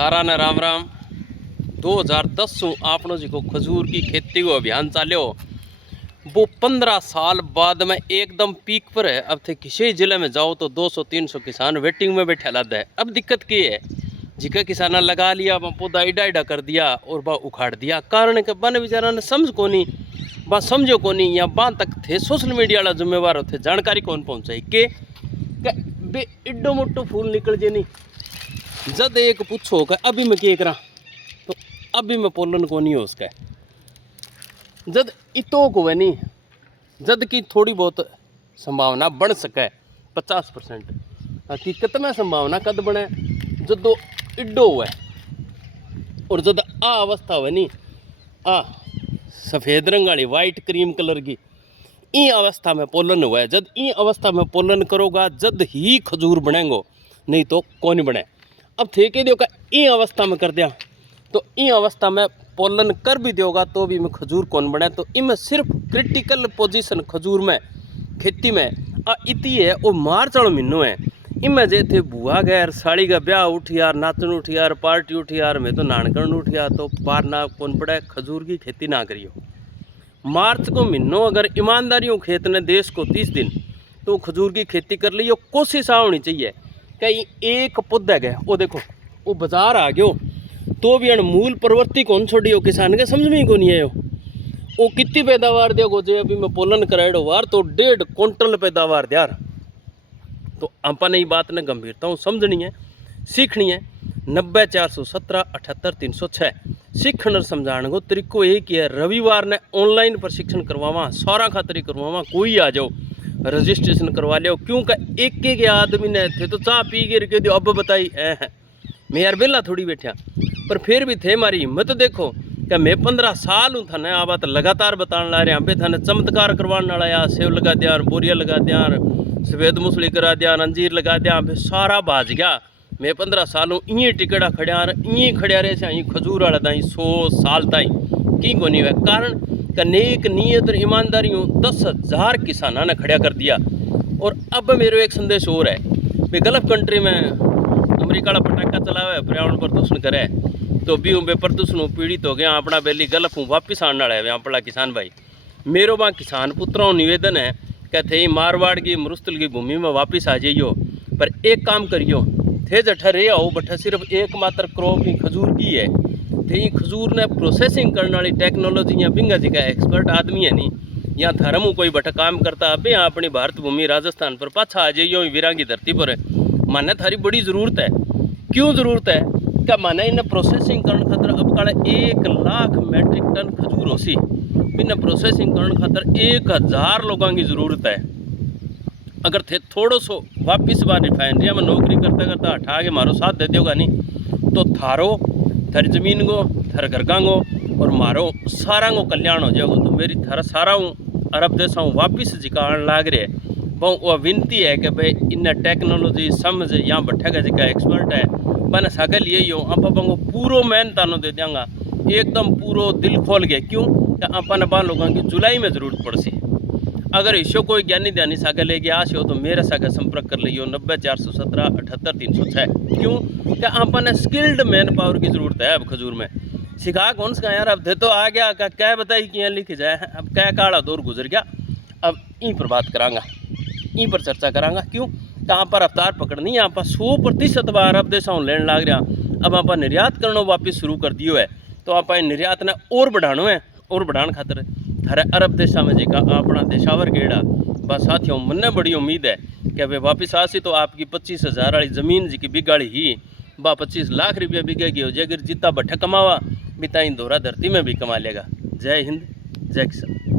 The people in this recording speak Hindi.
सारा ने राम राम। 2010 से आपनो जी को खजूर की खेती को अभियान चाल्यो वो 15 साल बाद में एकदम पीक पर है। अब थे किसी जिले में जाओ तो 200-300 किसान वेटिंग में बैठे लाद है। अब दिक्कत की है जिका किसान लगा लिया वह पौधा इडा इडा कर दिया और वह उखाड़ दिया। कारण के बन बेचारा ने समझ को नहीं वह समझो को नहीं या वहाँ तक थे सोशल मीडिया वाला जिम्मेवार होते जानकारी कौन पहुँचाई के बे इड्डो मोटो फूल निकल जे नहीं जद एक पूछो कि अभी मैं क्या करा तो अभी मैं पोलन को नहीं हो उसका जद इतो को है नहीं जद की थोड़ी बहुत संभावना बन सके 50% हकीकत में संभावना कद बने जदो इड्डो हुआ और जद आ अवस्था हुआ नहीं आ सफ़ेद रंग वाली वाइट क्रीम कलर की ई अवस्था में पोलन हुआ है। जद ई अवस्था में पोलन करोगा जद ही खजूर बनेंगो नहीं तो कौन बने। अब थे के दियो का ई अवस्था में कर दिया तो ई अवस्था में पोलन कर भी दोगा तो भी में खजूर कौन बने। तो इनमें सिर्फ क्रिटिकल पोजीशन खजूर में खेती में इतनी है वो मार्च वाला महीनों है। इनमें जे थे बुआ गैर साड़ी का ब्याह उठ यार नाचन उठ यार पार्टी उठ यार मैं तो नानकरण उठ यार तो पार ना कौन पड़े खजूर की खेती ना करियो। मार्च को महीनों अगर ईमानदारियों खेत ने देश को 30 दिन तो खजूर की खेती कर ली। कोशिश होनी चाहिए कहीं एक पौधा गए वो देखो वो बाजार आ गयो तो भी मूल प्रवृत्ति कौन छोड़ी हो किसान के समझ में ही को नहीं आयो। वो कितनी पैदावार देगो जो अभी मैं पोलन कराएडो वार तो 1.5 क्विंटल पैदावार द्यार। तो अपन ये बात ने गंभीरता समझनी है सीखनी है। 90-417-78-306 सीखण और समझाने को तरीको एक ही है। रविवार ने ऑनलाइन प्रशिक्षण करवावा सारा खातरी करवावा कोई आ जाओ रजिस्ट्रेशन करवा लियो क्योंकि एक आदमी ने थे तो चाह पी के रखे दियो अब बताई मैं यार बेला थोड़ी बैठा पर फिर भी थे मारी हिम्मत देखो कि मैं 15 साल हूँ थाने आ बात लगातार बताने ला रहा बे थाने चमत्कार करवाने वाला या सेव लगा दिया बोरिया लगा दिया सफेद मूसली करा दिया अंजीर लगा दिया सारा बाज गया। मैं 15 साल हूँ इं टिकड़ा खड़िया इं खड़िया रहे से खजूर वाला ताई 100 साल ताई की को नहीं हुआ। कारण का नेक नीयत और ईमानदारी 10,000 किसाना ने खड़ा कर दिया। और अब मेरे एक संदेश और है मैं गल्फ कंट्री में अमेरिका वाला पटाखा चलावे पर्यावरण प्रदूषण करे तो भी उन प्रदूषण पीड़ित हो गया अपना बेली गल्फ हूँ वापिस आने वाला है वहाँ पड़ा किसान भाई। मेरो वहाँ किसान पुत्रों निवेदन है कहते ही मारवाड़ की मरुस्थल की भूमि में वापिस आ जाइयो पर एक काम करियो थे जठा रे आओ बठा सिर्फ एकमात्र क्रॉप ही खजूर की है। थे खजूर ने प्रोसेसिंग करने वाली टेक्नोलॉजी या बिंगा जी का एक्सपर्ट आदमी है नहीं यहाँ धर्म कोई बठा काम करता अब यहाँ अपनी भारत भूमि राजस्थान पर पाछा आ जाइयो वीरा की धरती पर माने थारी बड़ी ज़रूरत है। क्यों ज़रूरत है क्या माने इन्हें प्रोसेसिंग करने खातर अब काले 1 लाख मैट्रिक टन खजूर हो सी इन्हें प्रोसेसिंग करने खातर 1000 लोगों की ज़रूरत है। अगर थे थोड़ो सो वापिस बार रिफाइनरी में नौकरी करता करता हटा के मारो साथ दे दोगा नहीं तो थारो थारी जमीन को थार घर को और मारो सारा को कल्याण हो जाएगा। तो मेरी थारा सारा हूँ अरब देशों वापिस जिकान लाग रहे वो विनती है कि भाई इन टेक्नोलॉजी समझ यहाँ बैठेगा जिका एक्सपर्ट है बन सगल यही हो आप को पूरो मेहनत तानो दे देंगा एकदम पूरो दिल खोल गए। क्यों अपन अपन लोगों की जुलाई में ज़रूरत पड़ सी। अगर इसो कोई ज्ञानी ध्यानी सागर ले गया आश हो तो मेरे सागर संपर्क कर लियो 90-417-78-306। क्यों क्या अपन स्किल्ड मैन पावर की ज़रूरत है अब खजूर में सिखा कौन सा यार अब थे तो आ गया क्या बताई कि यहाँ लिखी जाए अब क्या काला दौर गुजर गया। अब इन पर बात करांगा इन पर चर्चा करांगा। क्यों कहाँ पर रफ्तार पकड़नी यहाँ पर 100% बार अरब देशों लेने लग रहा अब आप निर्यात करना वापिस शुरू कर दियो है तो आप निर्यात ने और बढ़ानो है और बढ़ाने खातर थारे अरब देशा में जेका अपना देशावर गेड़ा बस साथियों मन्ने बड़ी उम्मीद है कि वे वापिस आसी तो आपकी 25,000 वाली ज़मीन जी की बिगाड़ी ही बा 25 लाख रुपया बिकेगी हो जाए अगर जितना बट्ठा कमावा बिता इन दोहरा धरती में भी कमा लेगा। जय हिंद जय किसान।